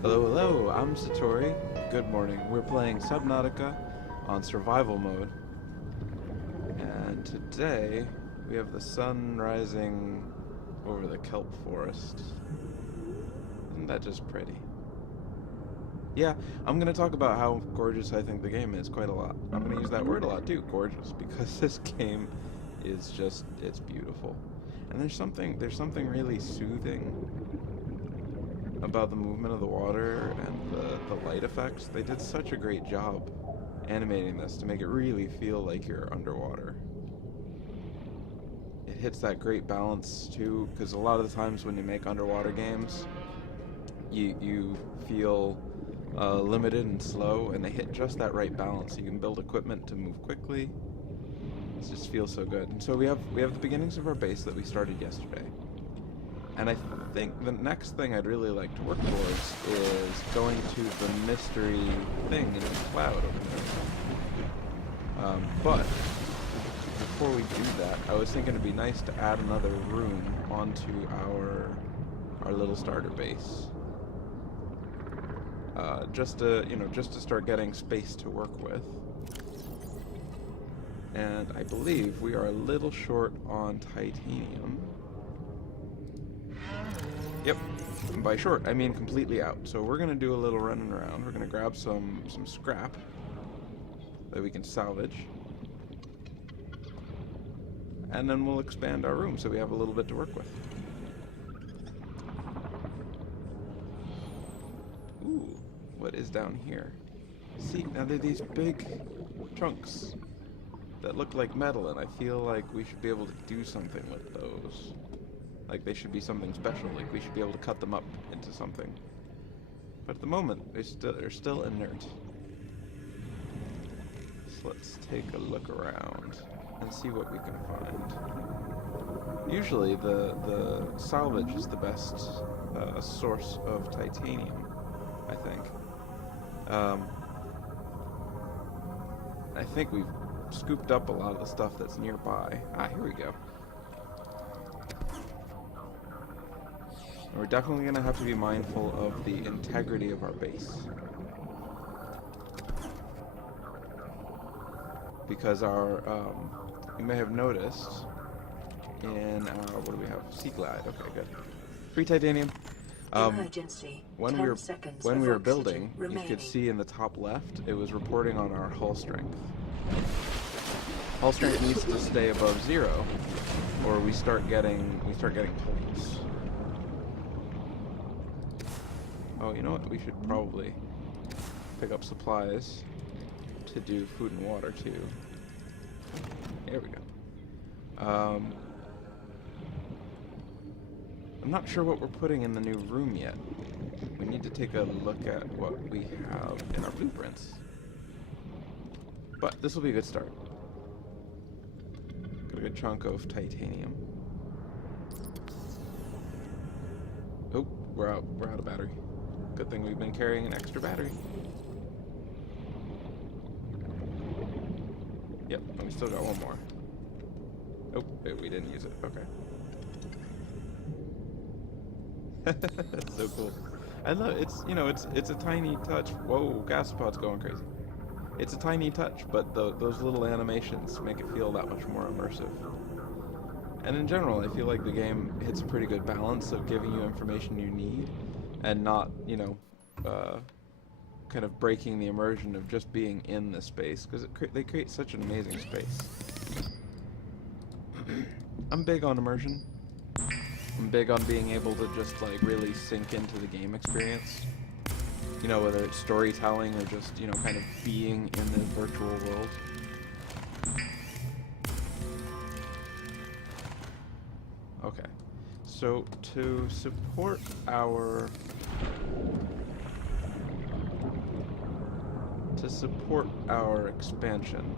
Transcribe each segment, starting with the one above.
Hello, hello, I'm Satorri. Good morning. We're playing Subnautica on survival mode. And today we have the sun rising over the kelp forest. Isn't that just pretty? Yeah, I'm going to talk about how gorgeous I think the game is quite a lot. I'm going to use that word a lot too, gorgeous, because this game is just, it's beautiful. And there's something really soothing about the movement of the water and the light effects. They did such a great job animating this to make it really feel like you're underwater. It hits that great balance too, because a lot of the times when you make underwater games, you feel limited and slow, and they hit just that right balance. You can build equipment to move quickly. It just feels so good. And so we have the beginnings of our base that we started yesterday. And I think the next thing I'd really like to work towards is going to the mystery thing in the cloud over there. But before we do that, I was thinking it'd be nice to add another room onto our little starter base. Just to start getting space to work with. And I believe we are a little short on titanium. Yep, and by short, I mean completely out. So we're going to do a little running around. We're going to grab some scrap that we can salvage. And then we'll expand our room so we have a little bit to work with. Ooh, what is down here? See, now they're these big chunks that look like metal, and I feel like we should be able to do something with those. Like they should be something special, like we should be able to cut them up into something. But at the moment, they're still inert. So let's take a look around and see what we can find. Usually the salvage is the best source of titanium, I think. I think we've scooped up a lot of the stuff that's nearby. Ah, here we go. We're definitely going to have to be mindful of the integrity of our base. Because you may have noticed in our, what do we have? Sea Glide. Okay, good. Free titanium. Emergency. When we were building, you could see in the top left, it was reporting on our hull strength. Hull strength needs to stay above 0, or we start getting holes. Oh, you know what? We should probably pick up supplies to do food and water too. There we go. I'm not sure what we're putting in the new room yet. We need to take a look at what we have in our blueprints. But this will be a good start. Got a good chunk of titanium. Oh, we're out of battery. Good thing we've been carrying an extra battery. Yep, and we still got one more. Oh, we didn't use it. Okay. That's so cool. I love it. It's a tiny touch. Whoa, gas pod's going crazy. It's a tiny touch, but those little animations make it feel that much more immersive. And in general, I feel like the game hits a pretty good balance of giving you information you need and not, kind of breaking the immersion of just being in the space, because they create such an amazing space. I'm big on immersion. I'm big on being able to just like really sink into the game experience. You know, whether it's storytelling or just, kind of being in the virtual world. Okay. So to support our expansion,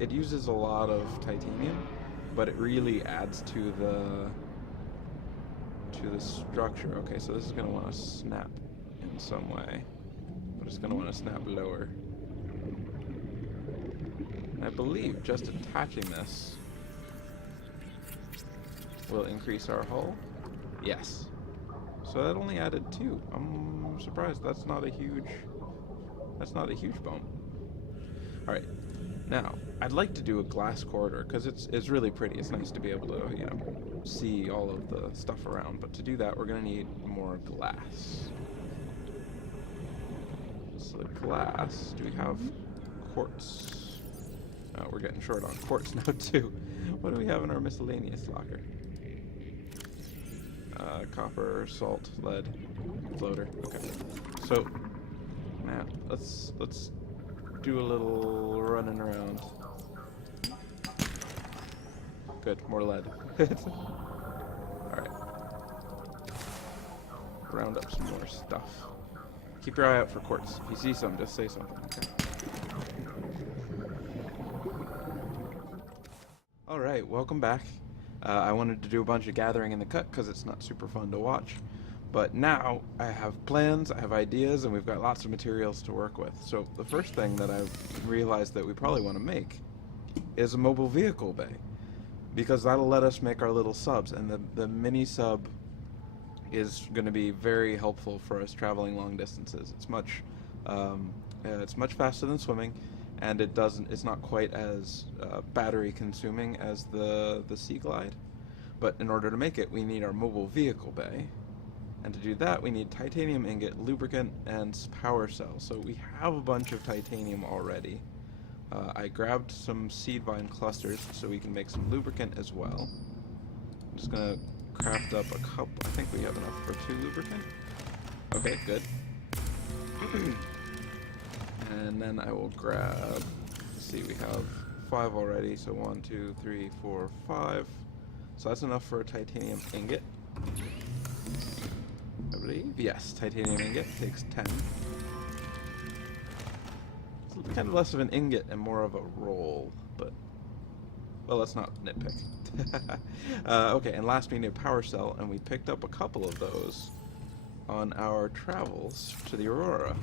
it uses a lot of titanium, but it really adds to the structure. Okay, so this is going to want to snap in some way, but it's going to want to snap lower. And I believe just attaching this will increase our hull. Yes. So that only added 2. I'm surprised. That's not a huge bump. All right. Now, I'd like to do a glass corridor because it's really pretty. It's nice to be able to, you know, see all of the stuff around. But to do that, we're going to need more glass. So the glass, do we have quartz? Oh, we're getting short on quartz now too. What do we have in our miscellaneous locker? Copper, salt, lead, floater. Okay. So now let's do a little running around. Good, more lead. Alright. Round up some more stuff. Keep your eye out for quartz. If you see some, just say something. Okay. Alright, welcome back. I wanted to do a bunch of gathering in the cut because it's not super fun to watch. But now I have plans, I have ideas, and we've got lots of materials to work with. So the first thing that I've realized that we probably want to make is a mobile vehicle bay. Because that'll let us make our little subs, and the mini sub is going to be very helpful for us traveling long distances. It's much faster than swimming, and it's not quite as battery consuming as the Sea Glide. But in order to make it, we need our mobile vehicle bay. And to do that, we need titanium ingot, lubricant, and power cell. So we have a bunch of titanium already. I grabbed some seed vine clusters so we can make some lubricant as well. I'm just going to craft up a couple. I think we have enough for 2 lubricant. Okay, good. And then I will grab, let's see, we have 5 already, so 1, 2, 3, 4, 5. So that's enough for a titanium ingot. I believe. Yes, titanium ingot takes 10. It's kind of less of an ingot and more of a roll, but, well, let's not nitpick. Okay, and last we need a power cell, and we picked up a couple of those on our travels to the Aurora.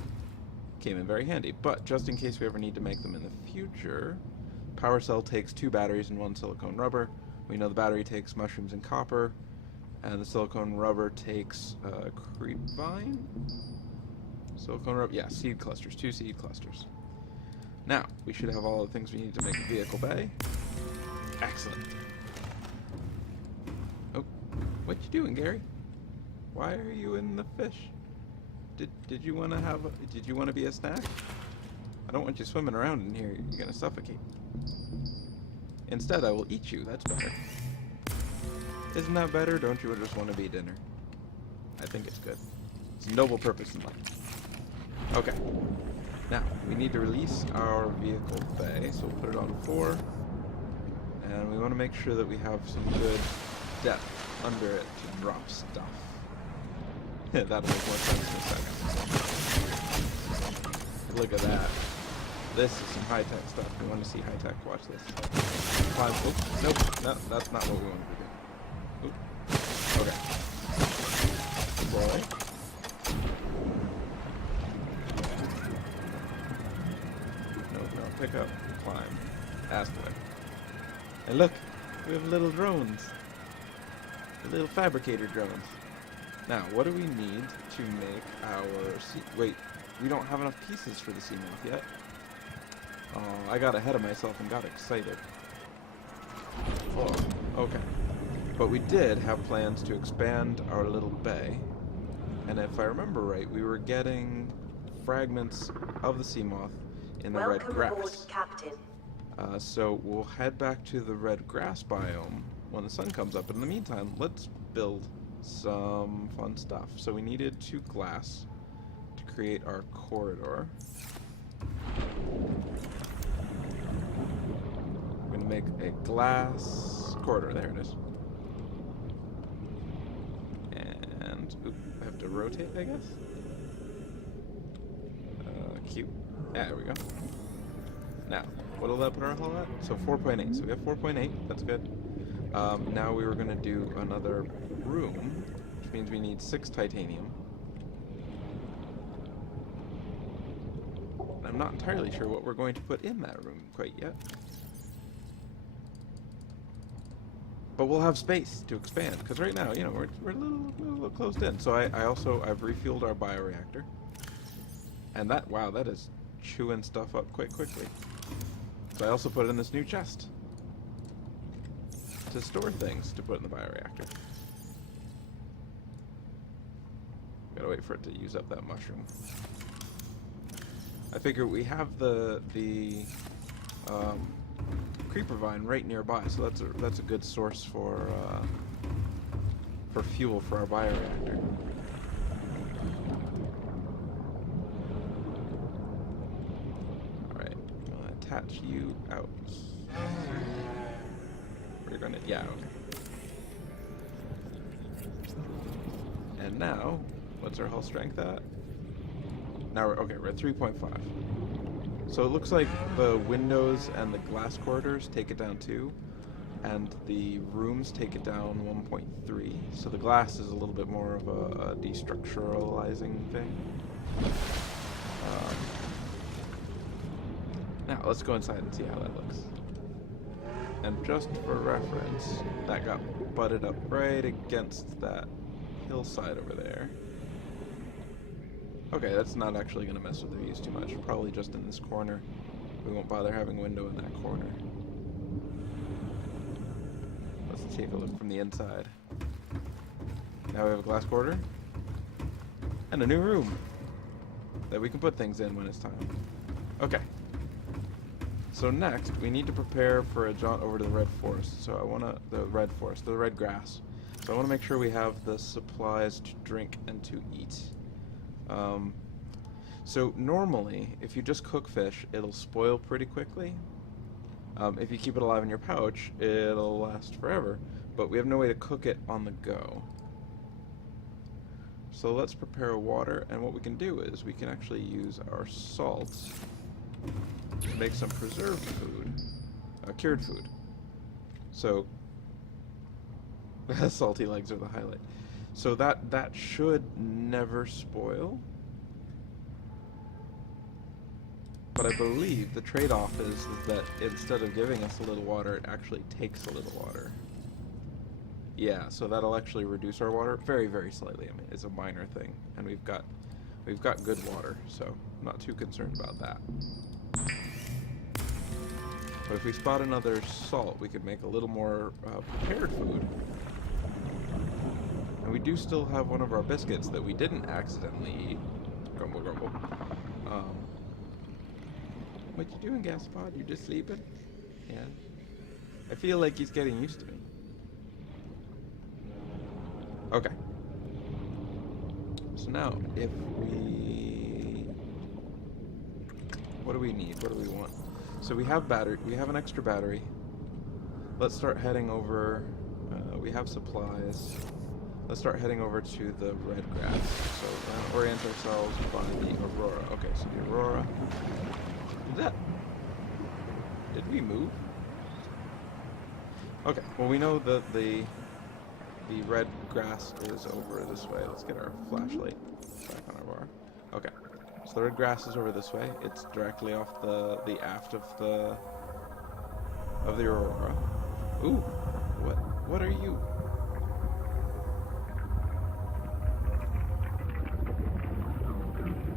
Came in very handy, but just in case we ever need to make them in the future, power cell takes 2 batteries and 1 silicone rubber. We know the battery takes mushrooms and copper, and the silicone rubber takes creep vine? Silicone rubber, yeah, seed clusters, 2 seed clusters. Now, we should have all the things we need to make a vehicle bay. Excellent. Oh, what you doing, Gary? Why are you in the fish? Did you want to be a snack? I don't want you swimming around in here. You're gonna suffocate. Instead, I will eat you. That's better. Isn't that better? Don't you just want to be dinner? I think it's good. It's a noble purpose in life. Okay. Now, we need to release our vehicle bay, so we'll put it on 4. And we want to make sure that we have some good depth under it to drop stuff. That'll make more sense in a second. Look at that. This is some high-tech stuff. We want to see high-tech. Watch this. Climb. Oh, nope. No, that's not what we wanted to do. Oop. Okay. Deploy. No, pick up. Climb. Asteroid. And look, we have little drones. Little fabricator drones. Now, what do we need to make our wait, we don't have enough pieces for the sea moth yet. Oh, I got ahead of myself and got excited. Oh, okay. But we did have plans to expand our little bay. And if I remember right, we were getting fragments of the sea moth in the red grass. Welcome aboard, Captain. So we'll head back to the red grass biome when the sun comes up. But in the meantime, let's build some fun stuff. So we needed 2 glass to create our corridor. I'm going to make a glass corridor. There it is. And oop, I have to rotate, I guess. Cute. Yeah, there we go. Now, what'll that put our hull at? So 4.8. So we have 4.8. That's good. Now we were going to do another room, which means we need 6 titanium. I'm not entirely sure what we're going to put in that room quite yet. but we'll have space to expand, because right now, you know, we're a little closed in. So I've refueled our bioreactor. And that, wow, that is chewing stuff up quickly. So I also put in this new chest to store things to put in the bioreactor. Gotta wait for it to use up that mushroom. I figure we have the creeper vine right nearby, so that's a good source for fuel for our bioreactor. All right, I'm gonna attach you out. We're gonna, yeah, okay. And now, what's our hull strength at? Now we're at 3.5. So it looks like the windows and the glass corridors take it down 2, and the rooms take it down 1.3. So the glass is a little bit more of a destructuralizing thing. Now let's go inside and see how that looks. And just for reference, that got butted up right against that hillside over there. Okay, that's not actually going to mess with the views too much. Probably just in this corner. We won't bother having a window in that corner. Let's take a look from the inside. Now we have a glass corridor. And a new room that we can put things in when it's time. Okay. So next, we need to prepare for a jaunt over to the red forest. So I want to... the red forest, the red grass. So I want to make sure we have the supplies to drink and to eat. So normally, if you just cook fish, it'll spoil pretty quickly. If you keep it alive in your pouch, it'll last forever, but we have no way to cook it on the go. So let's prepare water, and what we can do is we can actually use our salts to make some preserved food, cured food. So, salty legs are the highlight. So that should never spoil. But I believe the trade-off is that instead of giving us a little water, it actually takes a little water. Yeah, so that'll actually reduce our water very, very slightly. I mean, it's a minor thing, and we've got good water, so I'm not too concerned about that. But if we spot another salt, we could make a little more prepared food. And we do still have one of our biscuits that we didn't accidentally eat. Grumble, grumble. What you doing, Gaspard? You just sleeping? Yeah. I feel like he's getting used to me. Okay. So now, if we... what do we need? What do we want? So we have battery. We have an extra battery. Let's start heading over. We have supplies. Let's start heading over to the red grass. So orient ourselves by the Aurora. Okay, so the Aurora. Did we move? Okay, well we know that the red grass is over this way. Let's get our flashlight back on our bar. Okay, so the red grass is over this way. It's directly off the aft of the Aurora. Ooh, what are you?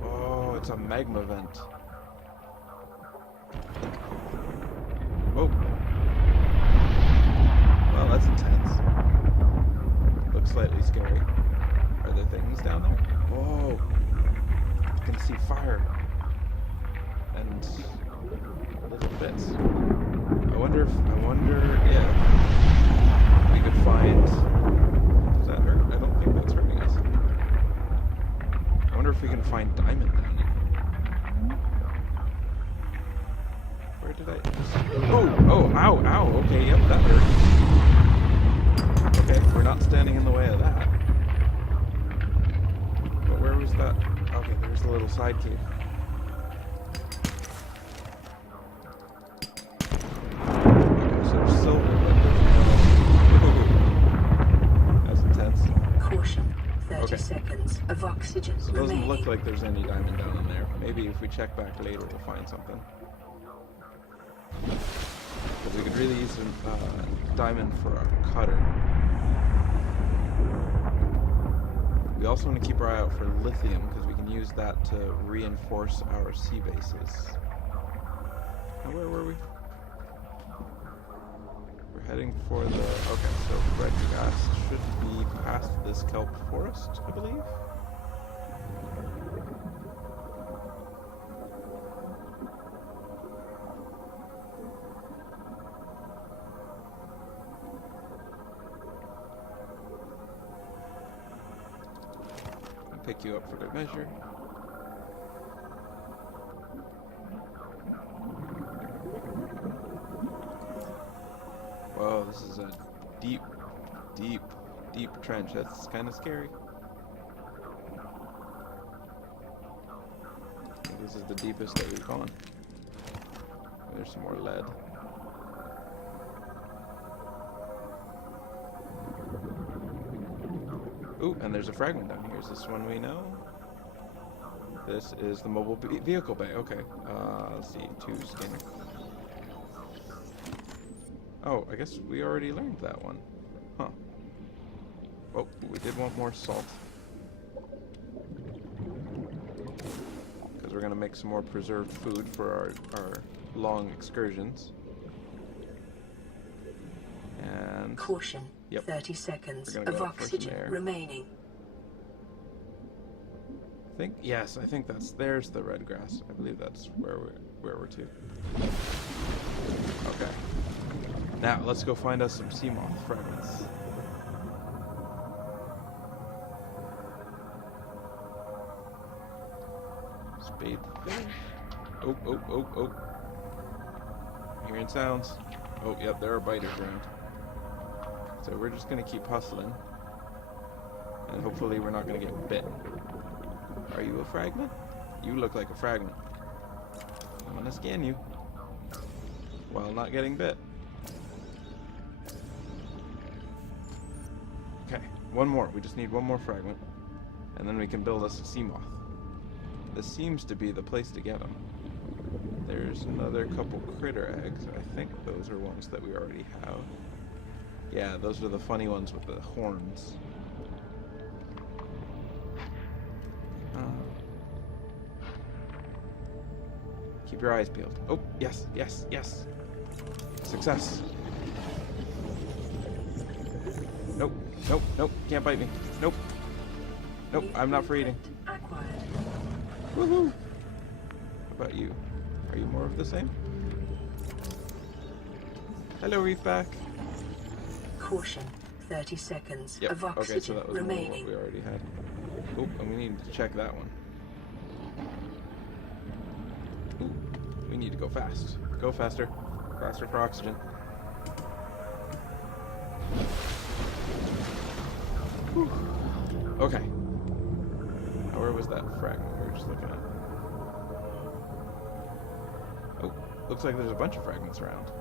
Oh, it's a magma vent. Whoa. Well, that's intense. Looks slightly scary. Are there things down there? Whoa. I can see fire. And little bits. I wonder if we could find... Does that hurt? I don't think that's hurting us. I wonder if we can find diamond down there. Where did I... Oh, ow, okay, yep, that hurt. Okay, we're not standing in the way of that. But where was that? Okay, there's the little side cave. Okay, so there's silver, but there's no... That's intense. Caution. 30 seconds of oxygen So it doesn't remaining. look like there's any diamond down in there. Maybe if we check back later, we'll find something. Because we could really use some diamond for our cutter. We also want to keep our eye out for lithium, because we can use that to reinforce our sea bases. Now, where were we? We're heading for the... Okay, so red grass should be past this kelp forest, I believe. Pick you up for good measure. Whoa, this is a deep, deep, deep trench. That's kind of scary. I think this is the deepest that we've gone. There's some more lead. Ooh, and there's a fragment down here. Is this one we know? This is the mobile vehicle bay. Okay. Let's see. 2 scanner. Oh, I guess we already learned that one. Huh. Oh, we did want more salt. Because we're going to make some more preserved food for our long excursions. And... Caution. Yep. 30 seconds of oxygen remaining. Yes, I think there's the red grass. I believe that's where we're to. Okay. Now let's go find us some sea moth fragments. Spade fish. Oh. Hearing sounds. Oh, yep, there are biters around. So we're just going to keep hustling. And hopefully we're not going to get bit. Are you a fragment? You look like a fragment. I'm going to scan you. While not getting bit. Okay, one more. We just need one more fragment. And then we can build us a sea moth. This seems to be the place to get them. There's another couple critter eggs. I think those are ones that we already have. Yeah, those are the funny ones with the horns. Keep your eyes peeled. Oh, yes. Success. Nope. Can't bite me. Nope, I'm not for eating. Woohoo! How about you? Are you more of the same? Hello, Reefback. Caution. 30 seconds Yep. of oxygen Okay, so that was more remaining. what we already had. Oh, and we need to check that one. Ooh, we need to go fast. Go faster. Faster for oxygen. Whew. Okay. Now, where was that fragment we were just looking at? Oh, looks like there's a bunch of fragments around.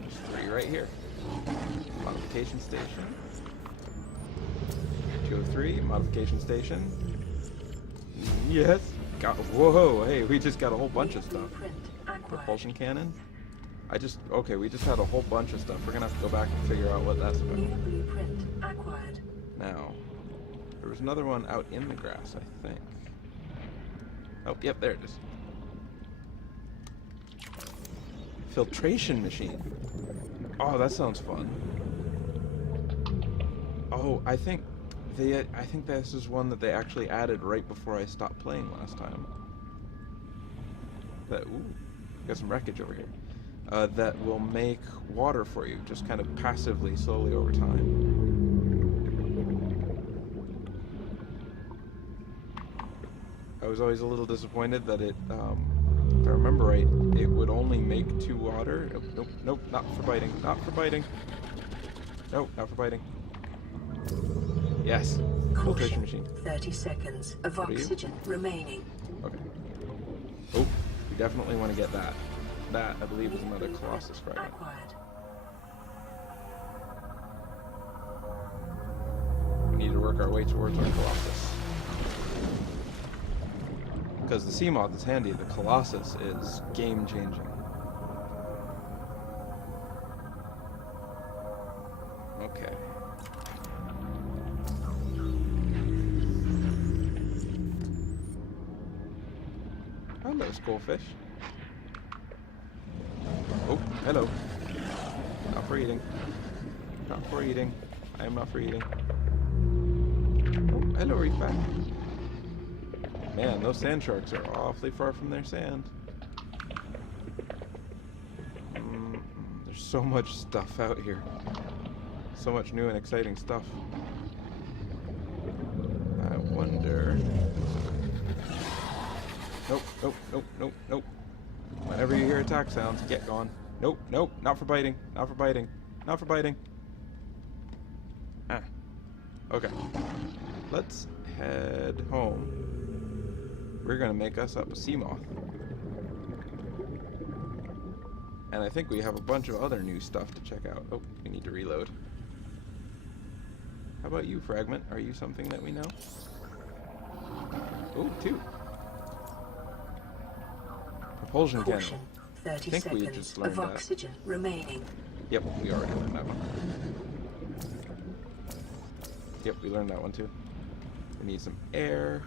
There's 3 right here. Modification station. 203, modification station. Yes. Whoa, hey, we just got a whole bunch of stuff. Propulsion cannon. Okay, we just had a whole bunch of stuff. We're gonna have to go back and figure out what that's about. Blueprint acquired. Now, there was another one out in the grass, I think. Oh, yep, there it is. Filtration machine. Oh, that sounds fun. Oh, I think this is one that they actually added right before I stopped playing last time. Got some wreckage over here. That will make water for you, just kind of passively, slowly over time. I was always a little disappointed that it, if I remember right, it would only make 2 water. Nope, not for biting, Nope, not for biting. Yes, filtration machine. 30 seconds of oxygen remaining. Okay. Oh, we definitely want to get that. That, I believe, is another Colossus fragment. We need to work our way towards our Colossus. Because the sea moth is handy, the Colossus is game-changing. was cool fish. Oh, hello. Not for eating. Not for eating. I am not for eating. Oh, hello, reef back. Man, those sand sharks are awfully far from their sand. There's so much stuff out here. So much new and exciting stuff. I wonder... Nope, nope, nope, nope, nope. Whenever you hear attack sounds, get gone. Nope, nope, not for biting, not for biting, not for biting. Ah. Okay. Let's head home. We're gonna make us up a sea moth. And I think we have a bunch of other new stuff to check out. Oh, we need to reload. How about you, Fragment? Are you something that we know? Oh, 2. Propulsion cannon. 30 I think we seconds just learned of that. oxygen remaining. Yep, we already learned that one. Yep, we learned that one too. We need some air.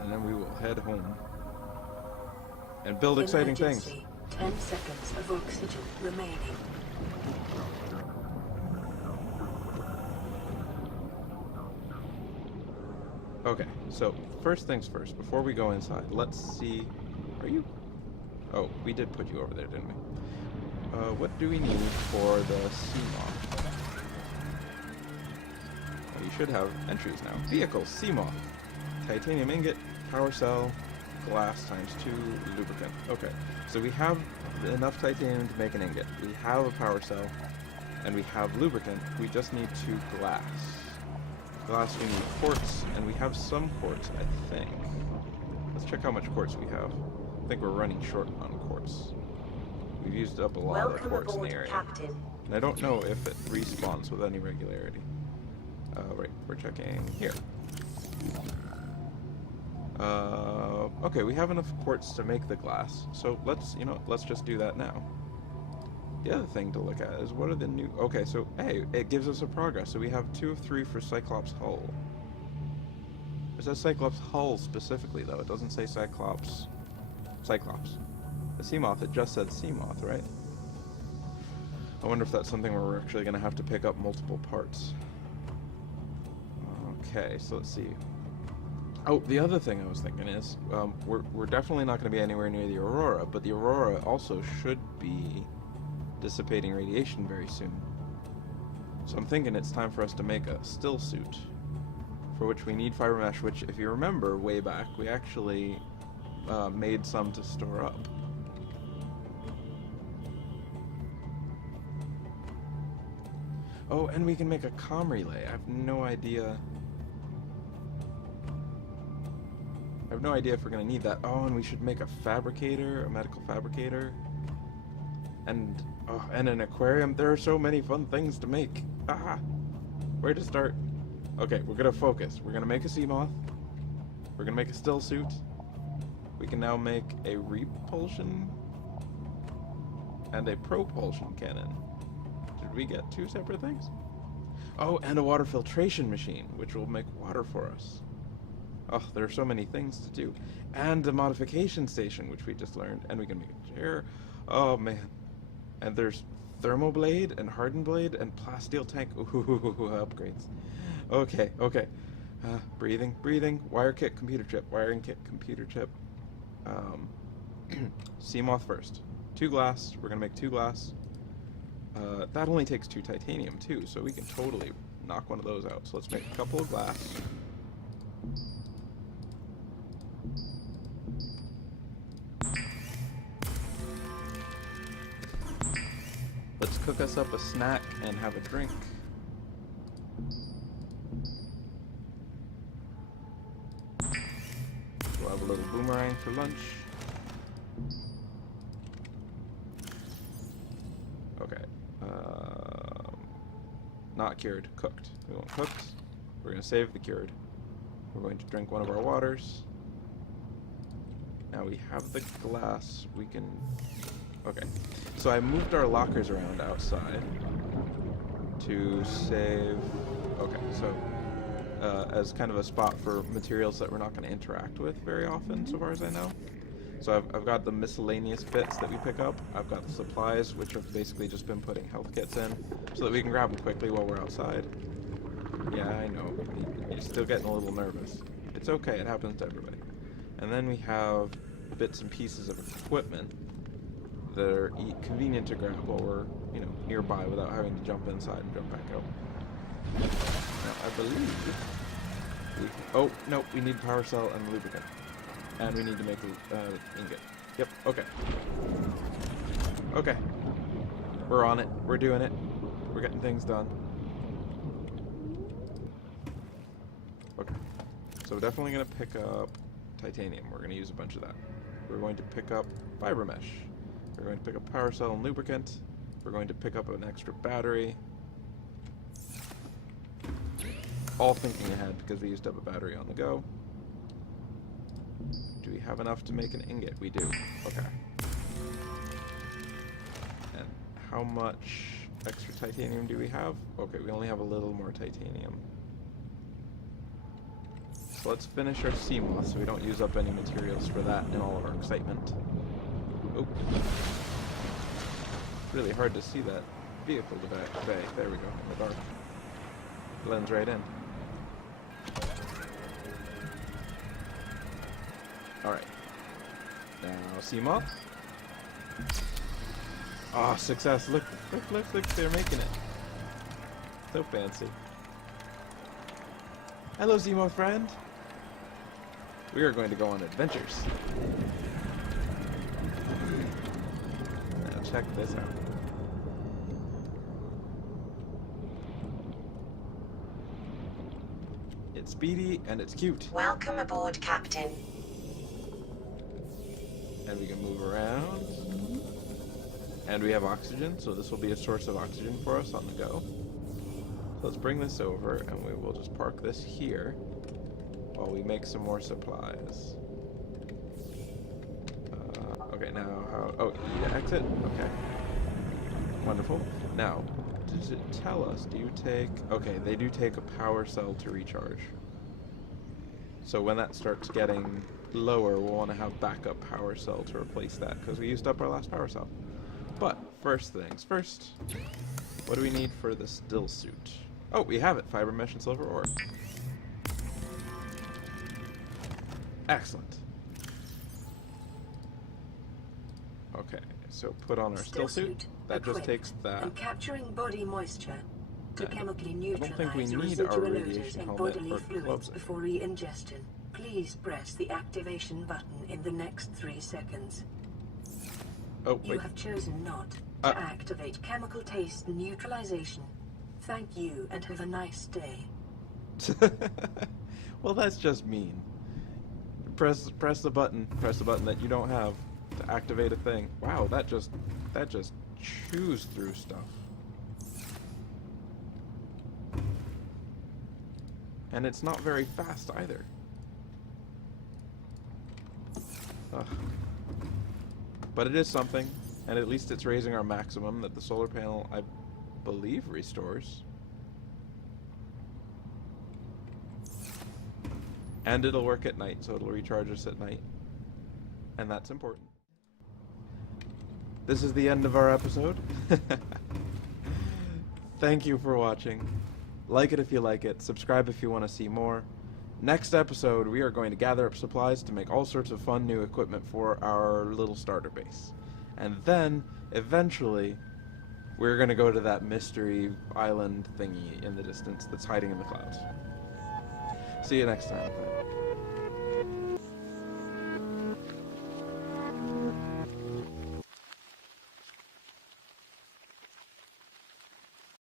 And then we will head home. And build exciting things. 10 seconds of oxygen remaining. Okay, so first things first, before we go inside, let's see... Are you... Oh, we did put you over there, didn't we? What do we need for the sea moth? Well, you should have entries now. Vehicle, sea moth. Titanium ingot, power cell, glass times 2, lubricant. Okay, so we have enough titanium to make an ingot. We have a power cell, and we have lubricant. We just need 2 glass. Glass, we need quartz, and we have some quartz, I think. Let's check how much quartz we have. I think we're running short on quartz. We've used up a lot of the quartz in the area. Captain. And I don't know if it respawns with any regularity. Right, we're checking here. Okay, we have enough quartz to make the glass, so let's just do that now. The other thing to look at is what are the new... Okay, so, hey, it gives us a progress. So we have 2 of 3 for Cyclops hull. It says Cyclops hull specifically, though. It doesn't say Cyclops. Cyclops. The sea moth, it just said sea moth, right? I wonder if that's something where we're actually going to have to pick up multiple parts. Okay, so let's see. Oh, the other thing I was thinking is, we're definitely not going to be anywhere near the Aurora, but the Aurora also should be dissipating radiation very soon. So I'm thinking it's time for us to make a still suit, for which we need fiber mesh, which, if you remember way back, we actually made some to store up. Oh, and we can make a comm relay. I have no idea. I have no idea if we're going to need that. Oh, and we should make a fabricator, a medical fabricator. And an aquarium. There are so many fun things to make. Ah, where to start? Okay, we're gonna focus. We're gonna make a sea moth. We're gonna make a still suit. We can now make a repulsion and a propulsion cannon. Did we get 2 separate things? Oh, and a water filtration machine, which will make water for us. Oh, there are so many things to do. And a modification station, which we just learned. And we can make a chair. Oh, man. And there's thermoblade and hardened blade and plasteel tank. Ooh, upgrades. Okay, okay. Breathing, breathing. Wire kit, computer chip. Wiring kit, computer chip. Sea moth first. 2 glass. We're gonna make 2 glass. That only takes 2 titanium too, so we can totally knock one of those out. So let's make a couple of glass. Let's cook us up a snack and have a drink. We'll have a little boomerang for lunch. Okay. Not cured, cooked. We want cooked. We're going to save the cured. We're going to drink one of our waters. Now we have the glass. We can... Okay. So I moved our lockers around outside to save... Okay, so as kind of a spot for materials that we're not going to interact with very often, so far as I know. So I've got the miscellaneous bits that we pick up. I've got the supplies, which have basically just been putting health kits in, so that we can grab them quickly while we're outside. Yeah, I know. You're still getting a little nervous. It's okay, it happens to everybody. And then we have bits and pieces of equipment that are convenient to grab while we're, you know, nearby without having to jump inside and jump back out. Now, I believe oh, no, we need power cell and lubricant. And we need to make ingot. Yep, okay. Okay. We're on it. We're doing it. We're getting things done. Okay. So we're definitely going to pick up titanium. We're going to use a bunch of that. We're going to pick up fiber mesh. We're going to pick up power cell and lubricant. We're going to pick up an extra battery. All thinking ahead because we used up a battery on the go. Do we have enough to make an ingot? We do. Okay. And how much extra titanium do we have? Okay, we only have a little more titanium. So let's finish our sea moth so we don't use up any materials for that in all of our excitement. Oh. Really hard to see that vehicle today. There we go, in the dark. Blends right in. Alright. Now, sea moth. Ah, oh, success. Look, they're making it. So fancy. Hello, sea moth friend. We are going to go on adventures. Now, check this out. It's speedy and it's cute. Welcome aboard, Captain. And we can move around. And we have oxygen, so this will be a source of oxygen for us on the go. So let's bring this over, and we will just park this here while we make some more supplies. Okay, now how... Oh, you need to exit? Okay. Wonderful. Now, does it tell us, do you take... Okay, they do take a power cell to recharge. So when that starts getting lower, we'll want to have backup power cell to replace that, because we used up our last power cell. But, first things first, what do we need for the still suit? Oh, we have it! Fiber mesh and silver ore. Excellent. Okay, so put on our still suit. That just takes that. And capturing body moisture to chemically neutralize I don't think we need residual our odors radiation and helmet bodily or fluids clothing. before re-ingestion. Please press the activation button in the next 3 seconds. Oh, You wait. have chosen not to activate chemical taste neutralization. Thank you and have a nice day. Well, that's just mean. Press the button. Press the button that you don't have to activate a thing. Wow, that just chews through stuff. And it's not very fast either. Ugh. But it is something, and at least it's raising our maximum that the solar panel, I believe, restores. And it'll work at night, so it'll recharge us at night. And that's important. This is the end of our episode. Thank you for watching. Like it if you like it. Subscribe if you want to see more. Next episode, we are going to gather up supplies to make all sorts of fun new equipment for our little starter base. And then, eventually, we're going to go to that mystery island thingy in the distance that's hiding in the clouds. See you next time.